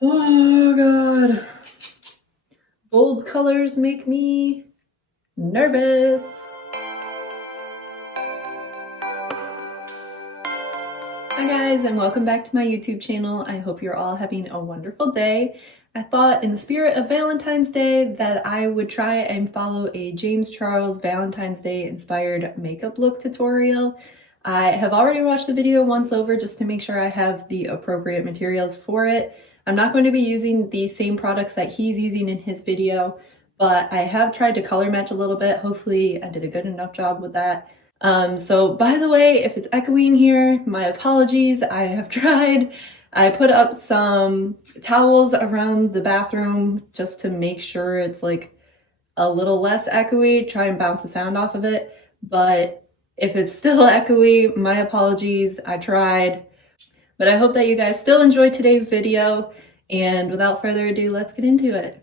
Oh god. Bold colors make me nervous. Hi guys, and welcome back to my YouTube channel. I hope you're all having a wonderful day. I thought in the spirit of Valentine's Day that I would try and follow a James Charles Valentine's Day inspired makeup look tutorial. I have already watched the video once over just to make sure I have the appropriate materials for it. I'm not going to be using the same products that he's using in his video, but I have tried to color match a little bit. Hopefully I did a good enough job with that. So by the way, if it's echoing here, my apologies. I have tried. I put up some towels around the bathroom just to make sure it's like a little less echoey, try and bounce the sound off of it. But if it's still echoey, my apologies. I tried. But I hope that you guys still enjoyed today's video, and without further ado, let's get into it.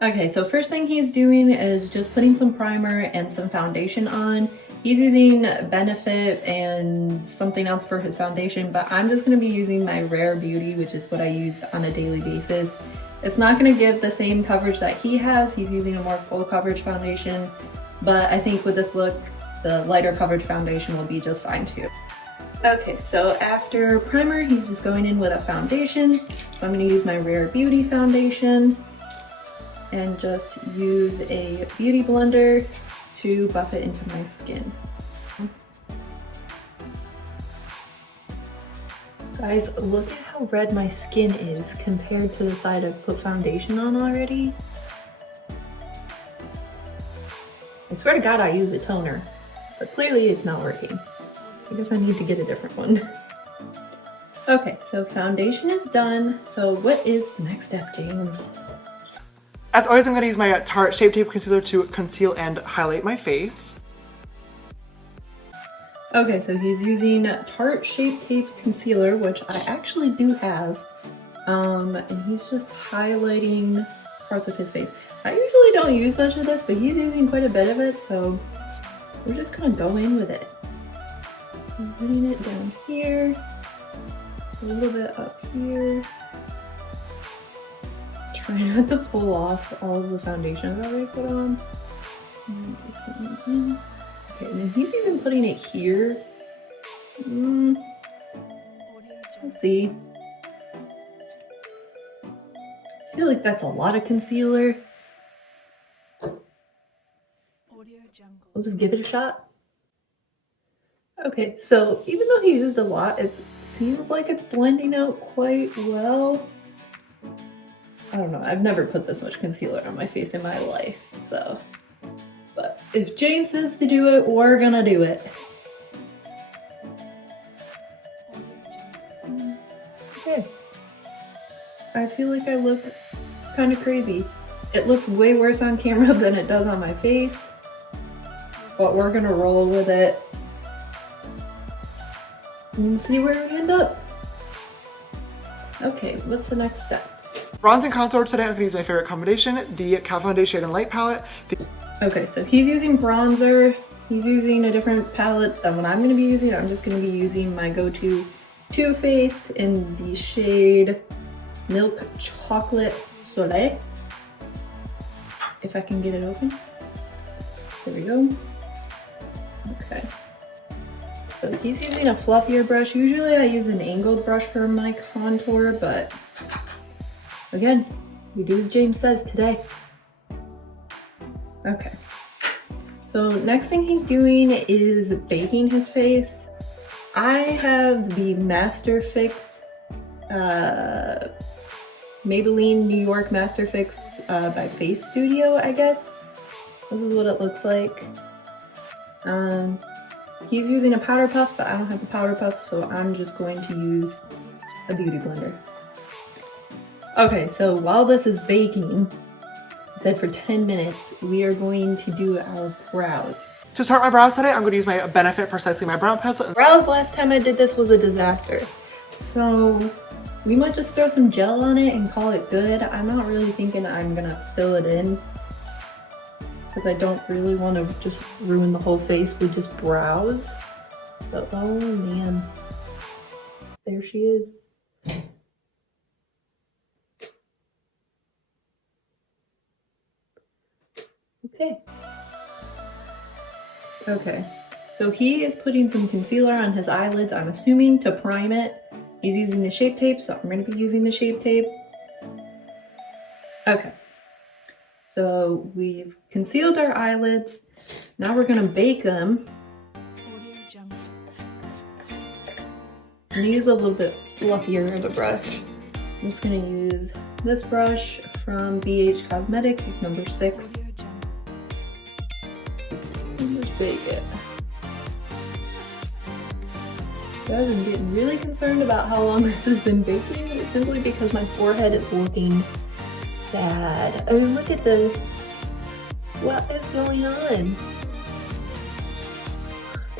Okay, so first thing he's doing is just putting some primer and some foundation on. He's using Benefit and something else for his foundation, but I'm just going to be using my Rare Beauty, which is what I use on a daily basis. It's not going to give the same coverage that he has. He's using a more full coverage foundation, but I think with this look, the lighter coverage foundation will be just fine too. Okay, so after primer, he's just going in with a foundation. So I'm going to use my Rare Beauty foundation and just use a beauty blender to buff it into my skin. Guys, look at how red my skin is compared to the side I've put foundation on already. I swear to God I use a toner, but clearly it's not working. I guess I need to get a different one. Okay, so foundation is done. So what is the next step, James? As always, I'm going to use my Tarte Shape Tape Concealer to conceal and highlight my face. Okay, so he's using Tarte Shape Tape Concealer, which I actually do have. And he's just highlighting parts of his face. I usually don't use much of this, but he's using quite a bit of it, so we're just going to go in with it. I'm putting it down here, a little bit up here. Try not to pull off all of the foundation that I put on. And just putting it in. Okay, and then he's even putting it here. Let's see. I feel like that's a lot of concealer. We'll just give it a shot. Okay, so even though he used a lot, it seems like it's blending out quite well. I don't know, I've never put this much concealer on my face in my life, so. But if James says to do it, we're gonna do it. Okay. I feel like I look kind of crazy. It looks way worse on camera than it does on my face, but we're gonna roll with it and see where we end up. Okay, what's the next step? Bronze and contour today, I'm going to use my favorite combination, the California Shade and Light palette. Okay, so he's using bronzer. He's using a different palette than what I'm going to be using. I'm just going to be using my go-to Too Faced in the shade Milk Chocolate Soleil. If I can get it open. There we go. Okay. So he's using a fluffier brush. Usually I use an angled brush for my contour, but again, we do as James says today. Okay. So next thing he's doing is baking his face. I have the Master Fix Maybelline New York Master Fix by Face Studio, I guess. This is what it looks like. He's using a powder puff, but I don't have a powder puff, so I'm just going to use a beauty blender. Okay, so while this is baking, I said for 10 minutes, we are going to do our brows. To start my brows today, I'm going to use my Benefit Precisely My Brow Pencil. Brows, last time I did this was a disaster. So we might just throw some gel on it and call it good. I'm not really thinking I'm gonna fill it in, because I don't really want to just ruin the whole face with just brows. So, oh man. There she is. Okay. Okay, so he is putting some concealer on his eyelids, I'm assuming to prime it. He's using the Shape Tape, so I'm going to be using the Shape Tape. Okay, so we've concealed our eyelids. Now we're going to bake them. I'm going to use a little bit fluffier of a brush. I'm just going to use this brush from BH Cosmetics. It's number 6. And just bake it. Guys, I'm getting really concerned about how long this has been baking, simply because my forehead is looking bad. I mean, look at this. What is going on?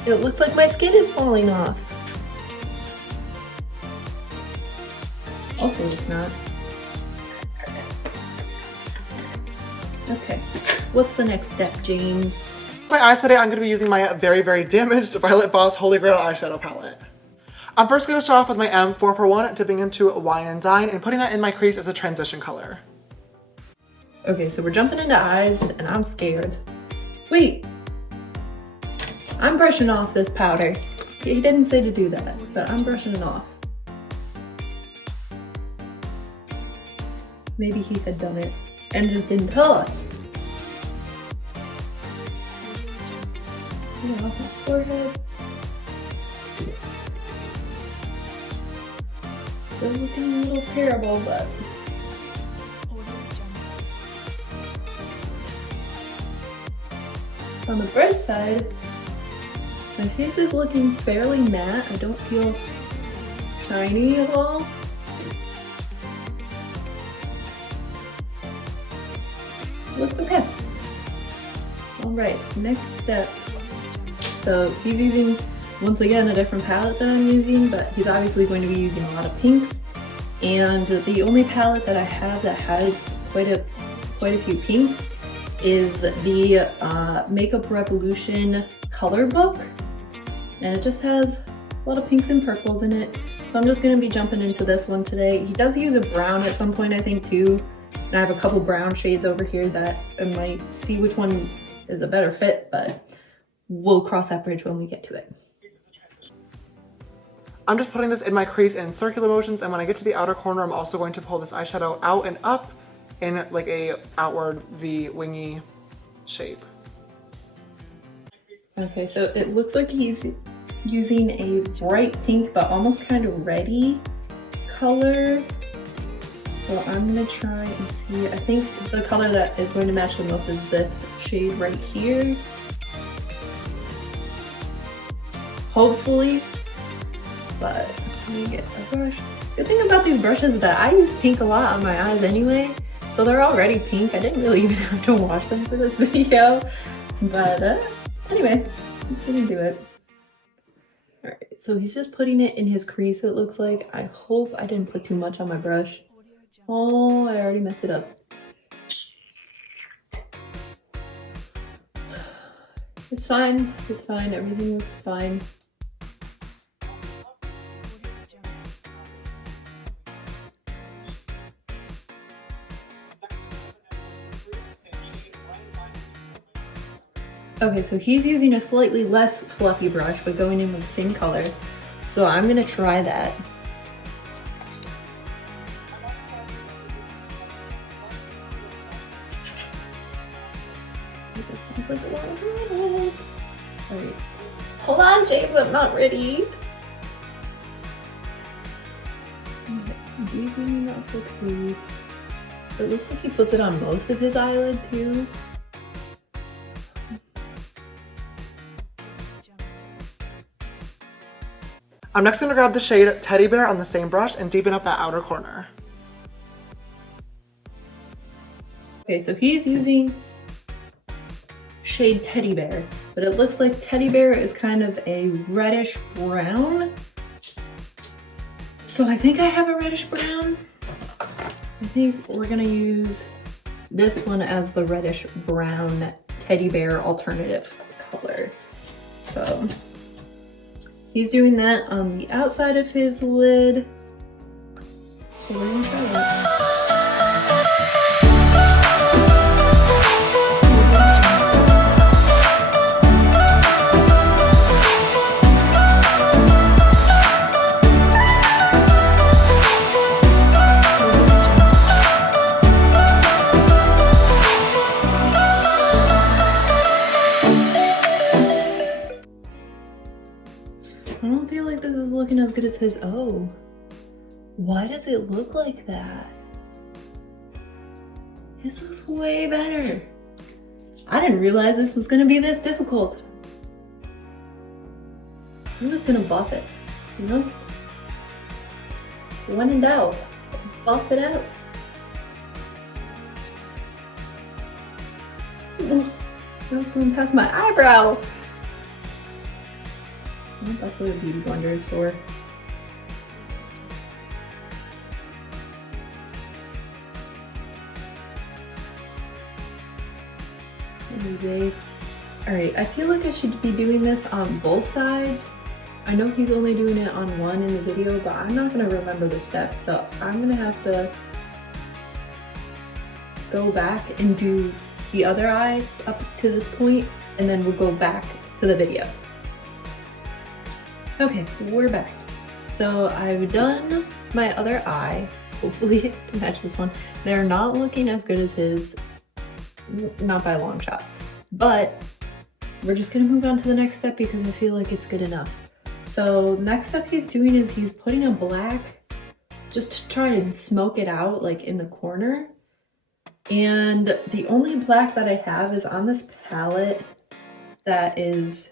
It looks like my skin is falling off. Hopefully it's not. Okay, what's the next step, James? My eyes today, I'm going to be using my very, very damaged Violet Voss Holy Grail eyeshadow palette. I'm first going to start off with my M441, dipping into Wine and Dine and putting that in my crease as a transition color. Okay, so we're jumping into eyes and I'm scared. Wait, I'm brushing off this powder. He didn't say to do that, but I'm brushing it off. Maybe he had done it and just didn't tell us. Get it off my forehead. Still looking a little terrible, but on the bright side, my face is looking fairly matte. I don't feel shiny at all. Looks okay. All right, next step. So he's using, once again, a different palette that I'm using, but he's obviously going to be using a lot of pinks. And the only palette that I have that has quite a few pinks is the Makeup Revolution color book. And it just has a lot of pinks and purples in it. So I'm just gonna be jumping into this one today. He does use a brown at some point, I think, too. And I have a couple brown shades over here that I might see which one is a better fit, but we'll cross that bridge when we get to it. I'm just putting this in my crease in circular motions, and when I get to the outer corner, I'm also going to pull this eyeshadow out and up in like a outward V wingy shape. Okay, so it looks like he's using a bright pink but almost kind of reddy color. So I'm gonna try and see, I think the color that is going to match the most is this shade right here. Hopefully, but let me get a brush. Good thing about these brushes is that I use pink a lot on my eyes anyway, so they're already pink. I didn't really even have to wash them for this video, but anyway, let's get into it. All right, so he's just putting it in his crease, it looks like. I hope I didn't put too much on my brush. Oh, I already messed it up. It's fine, everything's fine. Okay, so he's using a slightly less fluffy brush, but going in with the same color. So I'm gonna try that. This sounds like a lot of red. Alright. Hold on, James, I'm not ready. Okay, using that for crease. It looks like he puts it on most of his eyelid too. I'm next going to grab the shade Teddy Bear on the same brush and deepen up that outer corner. Okay, so he's using shade Teddy Bear, but it looks like Teddy Bear is kind of a reddish brown. So I think I have a reddish brown. I think we're gonna use this one as the reddish brown Teddy Bear alternative color. So he's doing that on the outside of his lid. So we're gonna try that. his O. Why does it look like that? This looks way better. I didn't realize this was gonna be this difficult. I'm just gonna buff it, you know? When in doubt, buff it out. Oh, now it's going past my eyebrow. Well, that's what a beauty blender is for. Alright, I feel like I should be doing this on both sides. I know he's only doing it on one in the video, but I'm not going to remember the steps, so I'm going to have to go back and do the other eye up to this point, and then we'll go back to the video. Okay, we're back. So I've done my other eye, hopefully to match this one. They're not looking as good as his, not by a long shot, but we're just gonna move on to the next step because I feel like it's good enough. So next step he's doing is he's putting a black just to try and smoke it out like in the corner. And the only black that I have is on this palette that is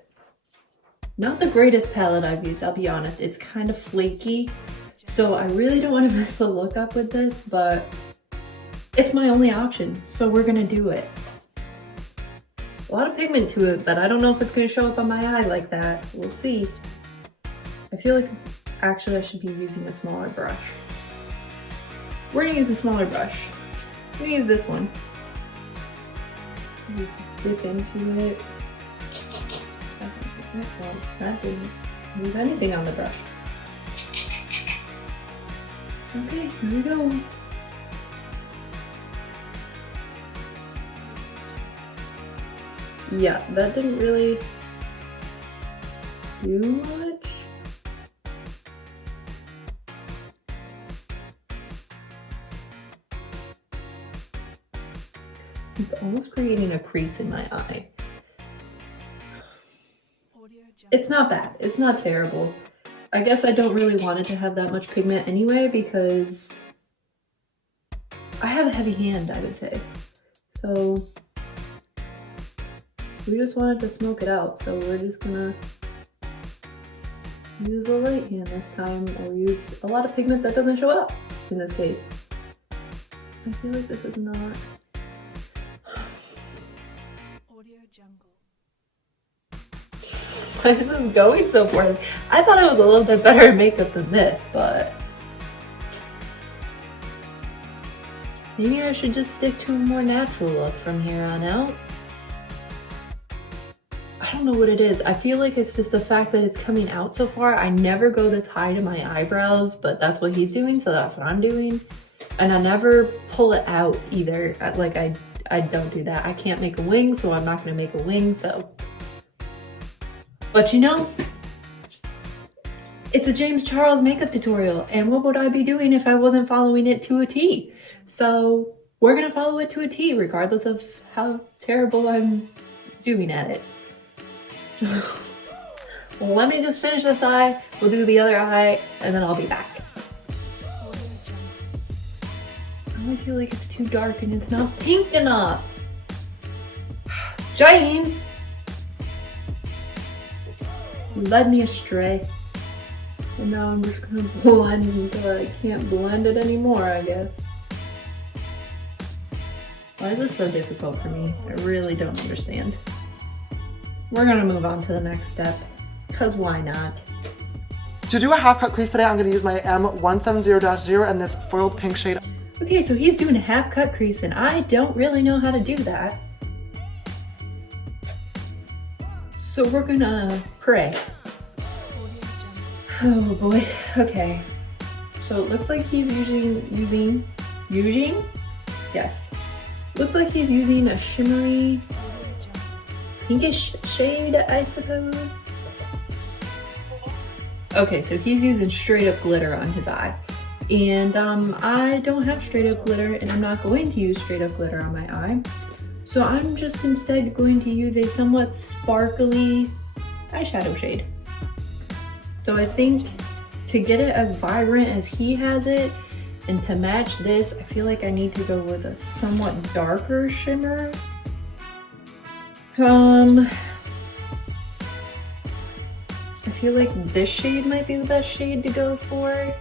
not the greatest palette I've used, I'll be honest. It's kind of flaky, so I really don't want to mess the look up with this, but it's my only option, so we're gonna do it. A lot of pigment to it, but I don't know if it's gonna show up on my eye like that. We'll see. I feel like actually I should be using a smaller brush. We're gonna use a smaller brush. I'm gonna use this one. Just dip into it. Well, that didn't move anything on the brush. Okay, here we go. Yeah, that didn't really do much. It's almost creating a crease in my eye. It's not bad. It's not terrible. I guess I don't really want it to have that much pigment anyway because I have a heavy hand, I would say. So we just wanted to smoke it out. So we're just gonna use a light hand this time, or use a lot of pigment that doesn't show up in this case. I feel like this is not... Why this is going so poorly. I thought it was a little bit better makeup than this, but maybe I should just stick to a more natural look from here on out. I don't know what it is. I feel like it's just the fact that it's coming out so far. I never go this high to my eyebrows, but that's what he's doing, so that's what I'm doing. And I never pull it out either. Like I don't do that. I can't make a wing, so I'm not gonna make a wing, so. But you know, it's a James Charles makeup tutorial, and what would I be doing if I wasn't following it to a T? So we're gonna follow it to a T regardless of how terrible I'm doing at it. So well, let me just finish this eye, we'll do the other eye, and then I'll be back. I feel like it's too dark and it's not pink enough. James! You led me astray. And now I'm just gonna blend until I can't blend it anymore, I guess. Why is this so difficult for me? I really don't understand. We're gonna move on to the next step, because why not? To do a half cut crease today, I'm gonna use my M170-0 and this foiled pink shade. Okay, so he's doing a half cut crease and I don't really know how to do that. So we're gonna pray. Oh boy, okay. So it looks like he's using? Yes. Looks like he's using a shimmery pinkish shade, I suppose. Okay, so he's using straight up glitter on his eye. And I don't have straight up glitter, and I'm not going to use straight up glitter on my eye. So I'm just instead going to use a somewhat sparkly eyeshadow shade. So I think to get it as vibrant as he has it, and to match this, I feel like I need to go with a somewhat darker shimmer. I feel like this shade might be the best shade to go for. I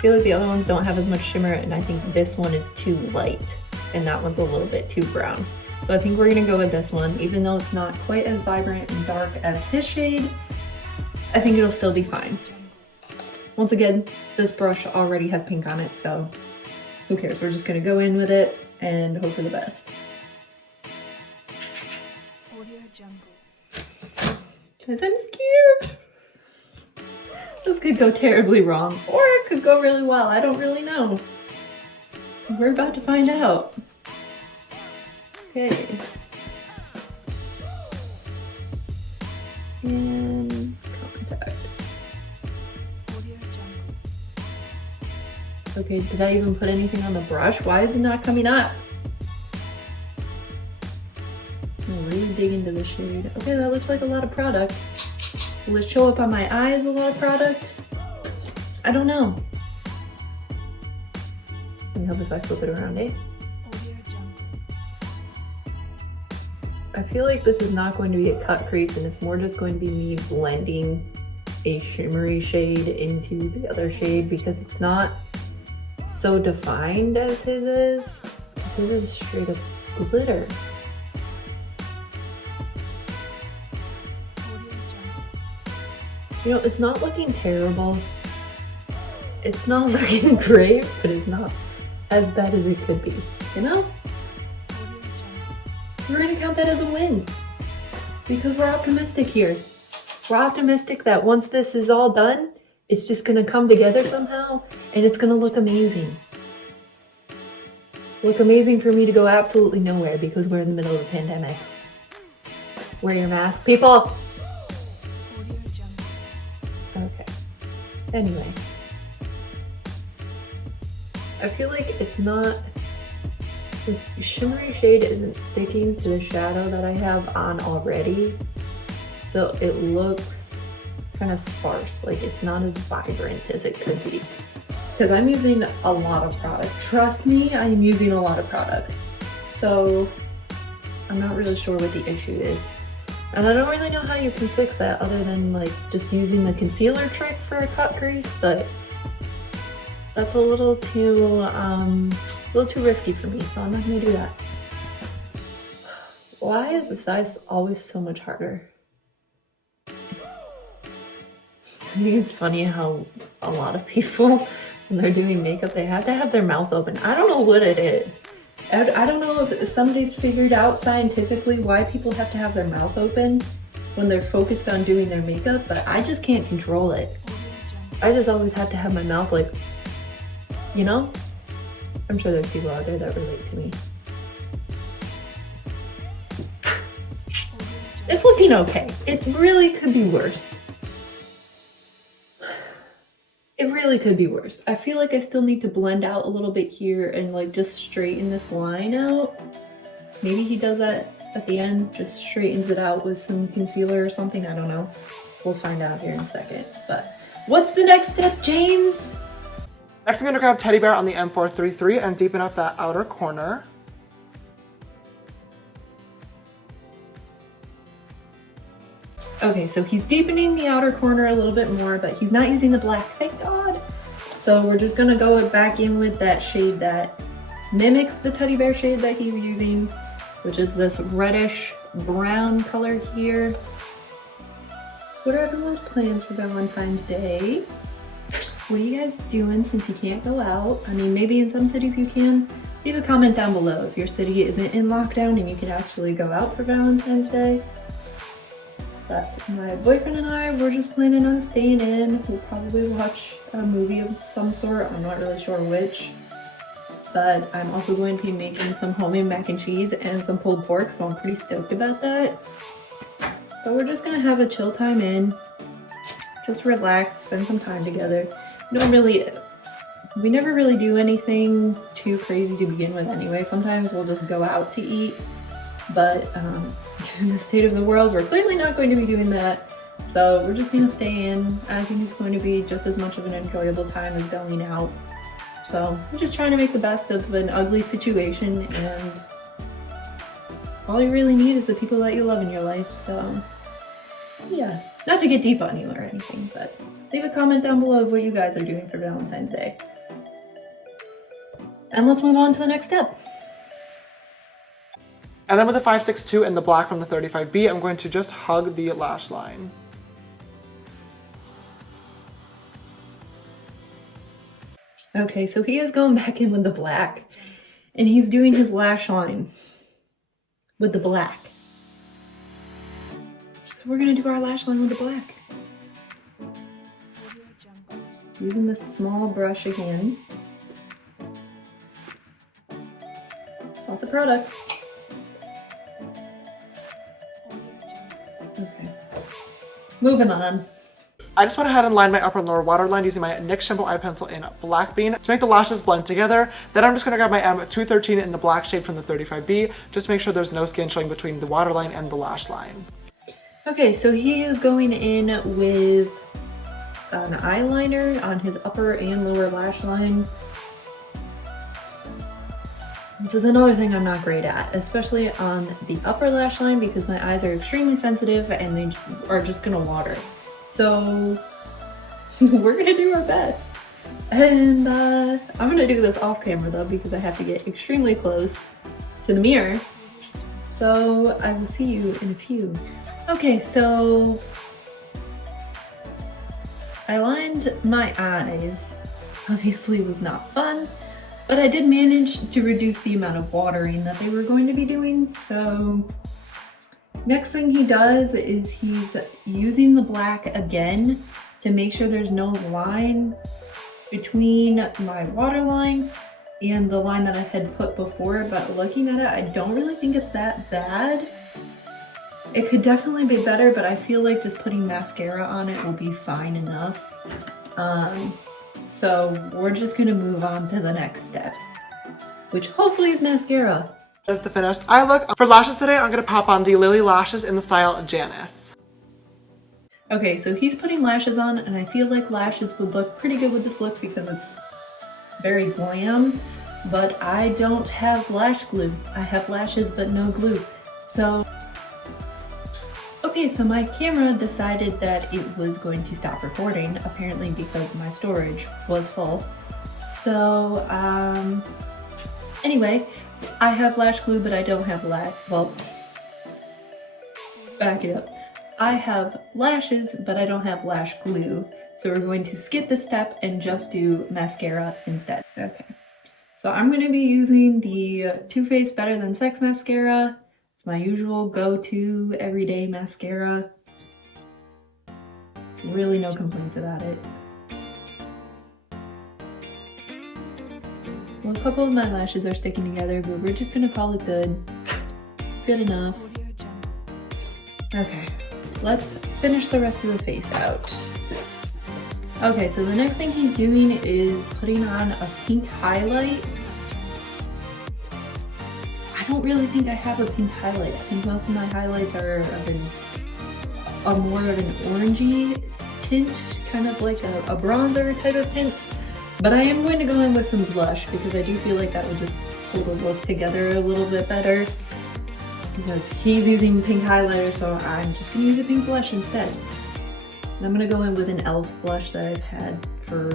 feel like the other ones don't have as much shimmer, and I think this one is too light, and that one's a little bit too brown. So I think we're gonna go with this one, even though it's not quite as vibrant and dark as his shade. I think it'll still be fine. Once again, this brush already has pink on it, so who cares? We're just gonna go in with it and hope for the best. Guys, I'm scared. This could go terribly wrong, or it could go really well. I don't really know. We're about to find out. Okay. And contact. Okay, did I even put anything on the brush? Why is it not coming up? I'm really dig into the shade. Okay, that looks like a lot of product. Will it show up on my eyes a lot of product? I don't know. Let me help if I flip it around, eh? I feel like this is not going to be a cut crease, and it's more just going to be me blending a shimmery shade into the other shade, because it's not so defined as his is. His is straight up glitter. You know, it's not looking terrible. It's not looking great, but it's not as bad as it could be, you know? So we're gonna count that as a win, because we're optimistic here. We're optimistic that once this is all done, it's just gonna come together somehow, and it's gonna look amazing. Look amazing for me to go absolutely nowhere, because we're in the middle of a pandemic. Wear your mask, people! Okay. Anyway. I feel like it's not, the shimmery shade isn't sticking to the shadow that I have on already. So it looks kind of sparse, like it's not as vibrant as it could be. Because I'm using a lot of product. Trust me, I'm using a lot of product. So I'm not really sure what the issue is. And I don't really know how you can fix that other than like just using the concealer trick for a cut crease, but that's a little too risky for me, so I'm not gonna do that. Why is this ice always so much harder? I think it's funny how a lot of people, when they're doing makeup, they have to have their mouth open. I don't know what it is. I don't know if somebody's figured out scientifically why people have to have their mouth open when they're focused on doing their makeup, but I just can't control it. I just always have to have my mouth like, you know? I'm sure there's people out there that relate to me. It's looking okay. It really could be worse. It really could be worse. I feel like I still need to blend out a little bit here and like just straighten this line out. Maybe he does that at the end, just straightens it out with some concealer or something. I don't know. We'll find out here in a second. But what's the next step, James? Next, I'm going to grab Teddy Bear on the M433 and deepen up that outer corner. Okay, so he's deepening the outer corner a little bit more, but he's not using the black, thank God. So we're just gonna go back in with that shade that mimics the teddy bear shade that he's using, which is this reddish brown color here. So what are everyone's plans for Valentine's Day? What are you guys doing since you can't go out? I mean, maybe in some cities you can. Leave a comment down below if your city isn't in lockdown and you can actually go out for Valentine's Day. But my boyfriend and I, we're just planning on staying in. We'll probably watch a movie of some sort. I'm not really sure which. But I'm also going to be making some homemade mac and cheese and some pulled pork, so I'm pretty stoked about that. But we're just gonna have a chill time in. Just relax, spend some time together. We never really do anything too crazy to begin with anyway. Sometimes we'll just go out to eat. But given the state of the world, we're clearly not going to be doing that. So we're just gonna stay in. I think it's going to be just as much of an enjoyable time as going out. So we're just trying to make the best of an ugly situation, and all you really need is the people that you love in your life. So yeah, not to get deep on you or anything, but leave a comment down below of what you guys are doing for Valentine's Day. And let's move on to the next step. And then with the 562 and the black from the 35B, I'm going to just hug the lash line. Okay, so he is going back in with the black, and he's doing his lash line with the black. So we're gonna do our lash line with the black. Using this small brush again. Lots of product. Okay. Moving on. I just went ahead and lined my upper and lower waterline using my NYX Shampoo Eye Pencil in Black Bean to make the lashes blend together. Then I'm just going to grab my M213 in the black shade from the 35B, just to make sure there's no skin showing between the waterline and the lash line. Okay, so he is going in with an eyeliner on his upper and lower lash line. This is another thing I'm not great at, especially on the upper lash line, because my eyes are extremely sensitive and they are just gonna water. So we're gonna do our best. And I'm gonna do this off camera though, because I have to get extremely close to the mirror. So I will see you in a few. Okay, so I lined my eyes. Obviously it was not fun, but I did manage to reduce the amount of watering that they were going to be doing. So next thing he does is he's using the black again to make sure there's no line between my waterline and the line that I had put before, but looking at it, I don't really think it's that bad. It could definitely be better, but I feel like just putting mascara on it will be fine enough. So we're just gonna move on to the next step, which hopefully is mascara. That's the finished eye look. For lashes today, I'm gonna pop on the Lily lashes in the style Janice. Okay, so he's putting lashes on, and I feel like lashes would look pretty good with this look because it's very glam, but I don't have lash glue. I have lashes but no glue. So, okay, so my camera decided that it was going to stop recording, apparently because my storage was full. So, anyway, I have lash glue, but I don't have back it up. I have lashes, but I don't have lash glue. So we're going to skip this step and just do mascara instead. Okay, so I'm going to be using the Too Faced Better Than Sex mascara. It's my usual go-to everyday mascara. Really no complaints about it. Well, a couple of my lashes are sticking together, but we're just gonna call it good. It's good enough. Okay, let's finish the rest of the face out. Okay, so the next thing he's doing is putting on a pink highlight. I don't really think I have a pink highlight. I think most of my highlights are of more of an orangey tint, kind of like a bronzer type of tint. But I am going to go in with some blush because I do feel like that would just pull the look together a little bit better. Because he's using pink highlighter, so I'm just gonna use a pink blush instead. And I'm gonna go in with an e.l.f. blush that I've had for,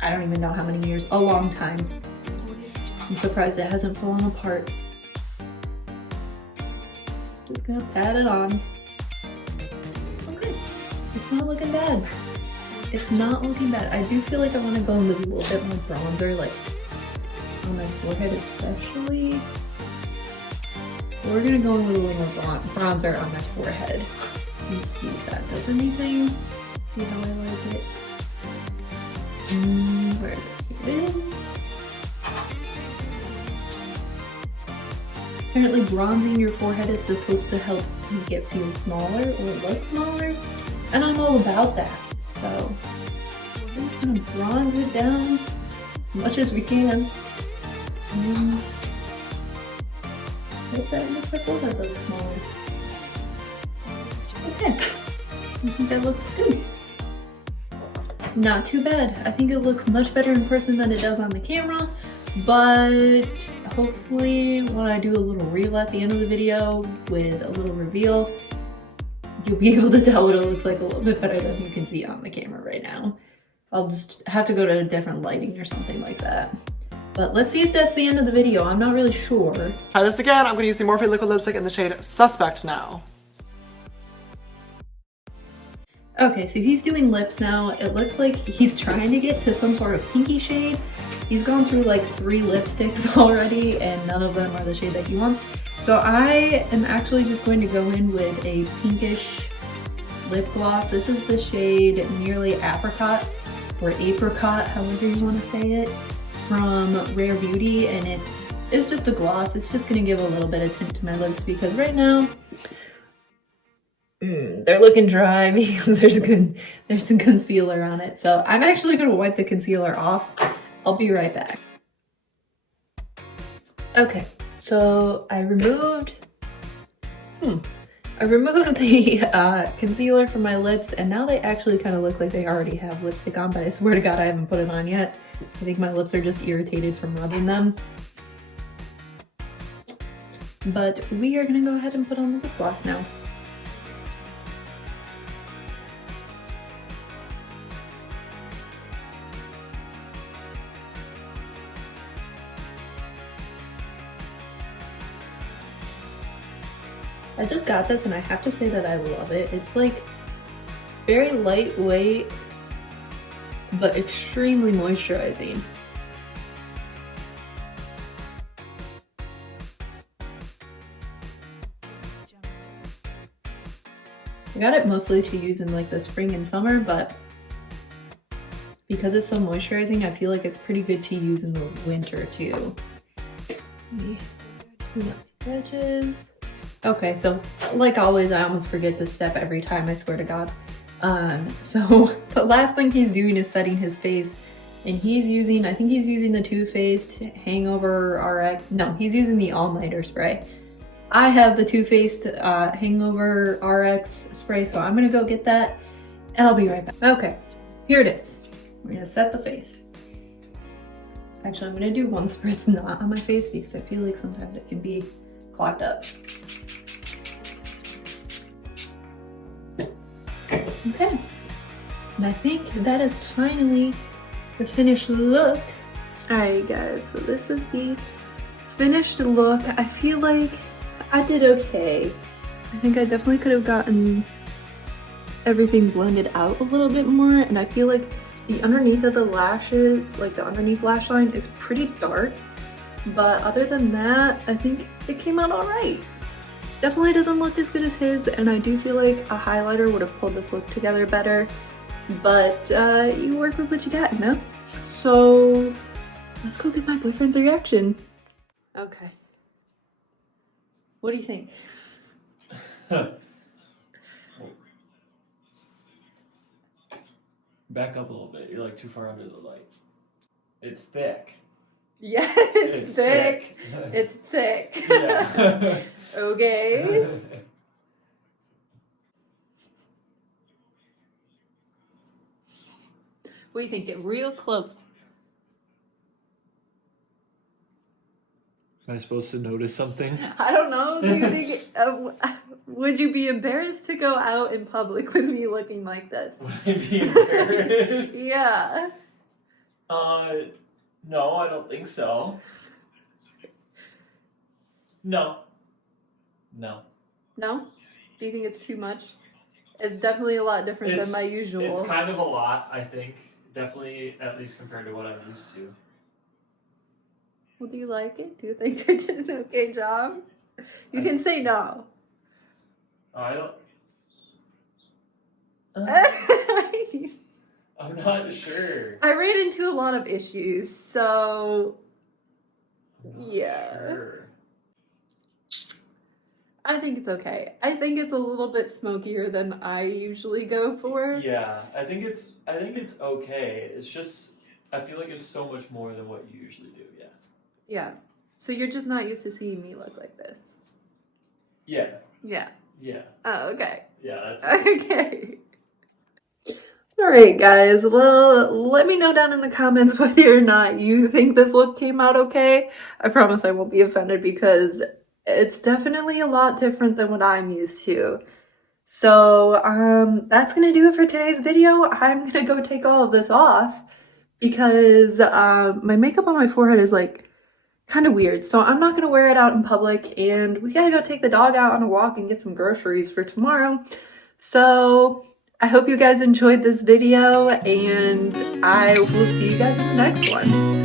I don't even know how many years, a long time. I'm surprised it hasn't fallen apart. Just gonna pat it on. Okay, it's not looking bad. It's not looking bad. I do feel like I want to go in with a little bit more bronzer, like on my forehead especially. We're gonna go in with a little more bronzer on my forehead. Let's see if that does anything. Let's see how I like it. Where is it? Here it is. Apparently bronzing your forehead is supposed to help make it feel smaller or look smaller, and I'm all about that. So we're just gonna bronze it down as much as we can. Hope that looks like forehead looks smaller. Okay, I think that looks good. Not too bad. I think it looks much better in person than it does on the camera, but hopefully when I do a little reel at the end of the video with a little reveal, you'll be able to tell what it looks like a little bit better than you can see on the camera right now. I'll just have to go to a different lighting or something like that. But let's see if that's the end of the video. I'm not really sure. Try this again. I'm going to use the Morphe liquid lipstick in the shade Suspect now. Okay, so he's doing lips now. It looks like he's trying to get to some sort of pinky shade. He's gone through like 3 lipsticks already and none of them are the shade that he wants. So I am actually just going to go in with a pinkish lip gloss. This is the shade Nearly Apricot or Apricot, however you want to say it, from Rare Beauty, and it is just a gloss. It's just going to give a little bit of tint to my lips because right now they're looking dry because there's some concealer on it. So I'm actually going to wipe the concealer off. I'll be right back. Okay, so I removed the concealer from my lips, and now they actually kind of look like they already have lipstick on, but I swear to God I haven't put it on yet. I think my lips are just irritated from rubbing them. But we are gonna go ahead and put on the lip gloss now. I just got this and I have to say that I love it. It's like very lightweight, but extremely moisturizing. I got it mostly to use in like the spring and summer, but because it's so moisturizing, I feel like it's pretty good to use in the winter too. Let me clean up the edges. Okay, so like always, I almost forget this step every time, I swear to God. So the last thing he's doing is setting his face, and he's using, I think he's using the Too Faced Hangover RX. No, he's using the All Nighter spray. I have the Too Faced Hangover RX spray, so I'm gonna go get that, and I'll be right back. Okay, here it is. We're gonna set the face. Actually, I'm gonna do one spritz not on my face because I feel like sometimes it can be clogged up. Okay, and I think that is finally the finished look. Alright guys, so this is the finished look. I feel like I did okay. I think I definitely could have gotten everything blended out a little bit more, and I feel like the underneath of the lashes, like the underneath lash line, is pretty dark. But other than that, I think it came out alright. Definitely doesn't look as good as his, and I do feel like a highlighter would have pulled this look together better. But you work with what you got, you know? So let's go get my boyfriend's reaction. Okay. What do you think? Back up a little bit. You're like too far under the light. It's thick. Yeah, it's thick. It's thick. Yeah. Okay. What do you think? Get real close. Am I supposed to notice something? I don't know. Do you think, would you be embarrassed to go out in public with me looking like this? Would I be embarrassed? Yeah. No, I don't think so. No. No. No? Do you think it's too much? It's definitely a lot different than my usual. It's kind of a lot, I think. Definitely, at least compared to what I'm used to. Well, do you like it? Do you think I did an okay job? You can say no. I don't... I'm not sure. I ran into a lot of issues, so I'm not yeah. Sure. I think it's okay. I think it's a little bit smokier than I usually go for. Yeah, I think it's okay. It's just I feel like it's so much more than what you usually do. Yeah. Yeah. So you're just not used to seeing me look like this. Yeah. Yeah. Yeah. Oh, okay. Yeah, that's it. Okay. Alright guys, well, let me know down in the comments whether or not you think this look came out okay. I promise I won't be offended because it's definitely a lot different than what I'm used to. So, that's gonna do it for today's video. I'm gonna go take all of this off because my makeup on my forehead is like kind of weird. So I'm not gonna wear it out in public, and we gotta go take the dog out on a walk and get some groceries for tomorrow. So I hope you guys enjoyed this video, and I will see you guys in the next one.